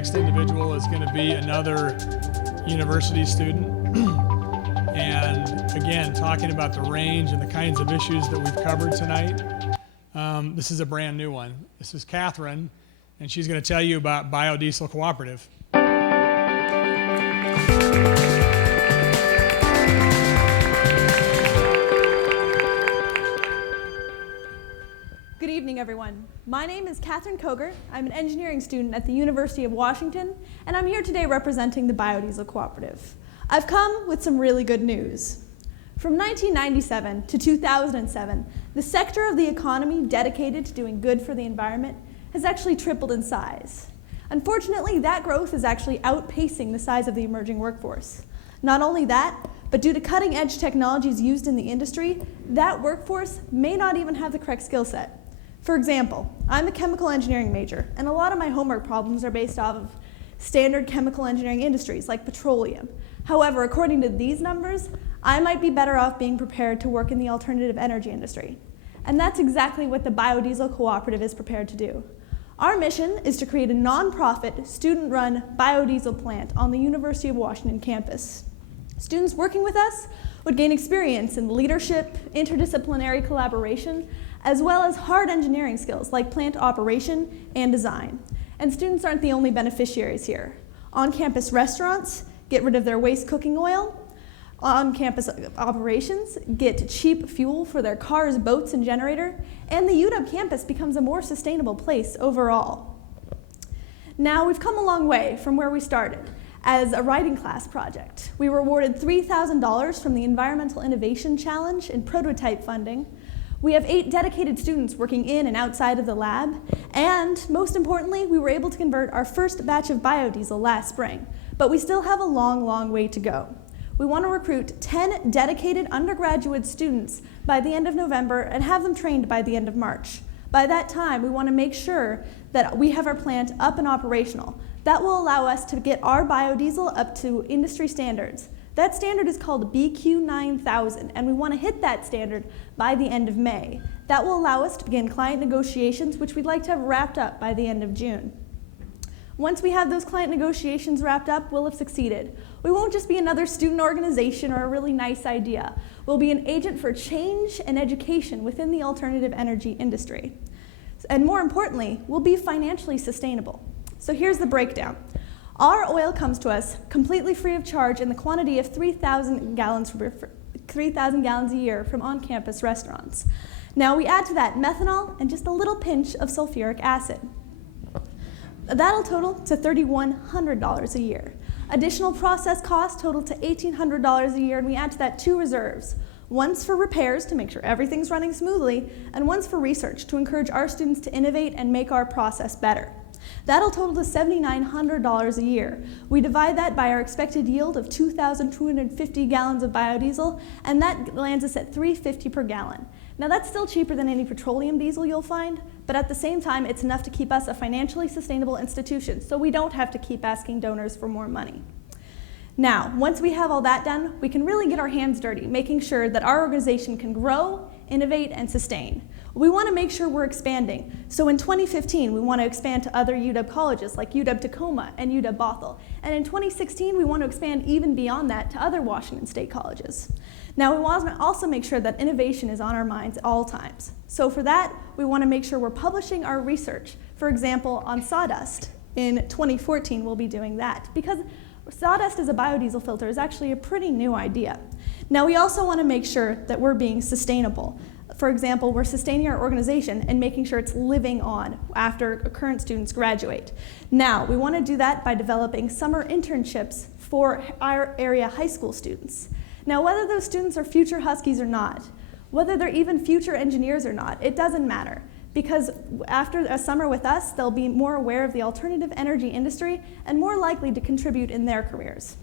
next individual is going to be another university student. And again, talking about the range and the kinds of issues that we've covered tonight. This is a brand new one. This is Catherine, and she's going to tell you about Biodiesel Cooperative. Good evening, everyone. My name is Catherine Koger. I'm an engineering student at the University of Washington, and I'm here today representing the Biodiesel Cooperative. I've come with some really good news. From 1997 to 2007, the sector of the economy dedicated to doing good for the environment has actually tripled in size. Unfortunately, that growth is actually outpacing the size of the emerging workforce. Not only that, but due to cutting-edge technologies used in the industry, that workforce may not even have the correct skill set. For example, I'm a chemical engineering major, and a lot of my homework problems are based off of standard chemical engineering industries like petroleum. However, according to these numbers, I might be better off being prepared to work in the alternative energy industry. And that's exactly what the Biodiesel Cooperative is prepared to do. Our mission is to create a nonprofit, student-run biodiesel plant on the University of Washington campus. Students working with us would gain experience in leadership, interdisciplinary collaboration, as well as hard engineering skills like plant operation and design. And students aren't the only beneficiaries here. On-campus restaurants get rid of their waste cooking oil. On-campus operations get cheap fuel for their cars, boats, and generator. And the UW campus becomes a more sustainable place overall. Now, we've come a long way from where we started as a writing class project. We were awarded $3,000 from the Environmental Innovation Challenge in prototype funding. We have 8 dedicated students working in and outside of the lab, and most importantly, we were able to convert our first batch of biodiesel last spring, but we still have a long, long way to go. We want to recruit 10 dedicated undergraduate students by the end of November and have them trained by the end of March. By that time, we want to make sure that we have our plant up and operational. That will allow us to get our biodiesel up to industry standards. That standard is called BQ 9000, and we want to hit that standard by the end of May. That will allow us to begin client negotiations, which we'd like to have wrapped up by the end of June. Once we have those client negotiations wrapped up, we'll have succeeded. We won't just be another student organization or a really nice idea. We'll be an agent for change and education within the alternative energy industry. And more importantly, we'll be financially sustainable. So here's the breakdown. Our oil comes to us completely free of charge in the quantity of 3,000 gallons a year from on-campus restaurants. Now we add to that methanol and just a little pinch of sulfuric acid. That'll total to $3,100 a year. Additional process costs total to $1,800 a year, and we add to that 2 reserves. One's for repairs to make sure everything's running smoothly, and one's for research to encourage our students to innovate and make our process better. That'll total to $7,900 a year. We divide that by our expected yield of 2,250 gallons of biodiesel, and that lands us at $3.50 per gallon. Now that's still cheaper than any petroleum diesel you'll find, but at the same time, it's enough to keep us a financially sustainable institution, so we don't have to keep asking donors for more money. Now, once we have all that done, we can really get our hands dirty, making sure that our organization can grow, innovate, and sustain. We want to make sure we're expanding. So in 2015, we want to expand to other UW colleges like UW Tacoma and UW Bothell. And in 2016, we want to expand even beyond that to other Washington State colleges. Now, we want to also make sure that innovation is on our minds at all times. So for that, we want to make sure we're publishing our research. For example, on sawdust. In 2014, we'll be doing that because sawdust as a biodiesel filter is actually a pretty new idea. Now, we also want to make sure that we're being sustainable. For example, we're sustaining our organization and making sure it's living on after current students graduate. Now, we want to do that by developing summer internships for our area high school students. Now, whether those students are future Huskies or not, whether they're even future engineers or not, it doesn't matter. Because after a summer with us, they'll be more aware of the alternative energy industry and more likely to contribute in their careers.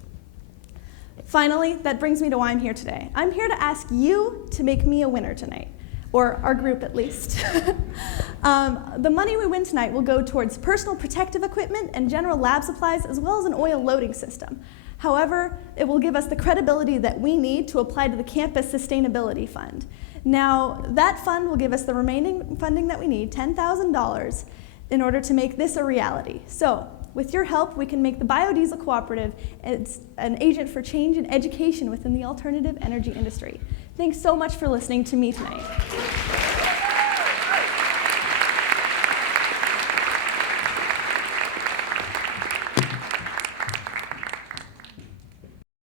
Finally, that brings me to why I'm here today. I'm here to ask you to make me a winner tonight, or our group at least. The money we win tonight will go towards personal protective equipment and general lab supplies, as well as an oil loading system. However, it will give us the credibility that we need to apply to the Campus Sustainability Fund. Now, that fund will give us the remaining funding that we need, $10,000, in order to make this a reality. So, With your help, we can make the Biodiesel Cooperative an agent for change and education within the alternative energy industry. Thanks so much for listening to me tonight.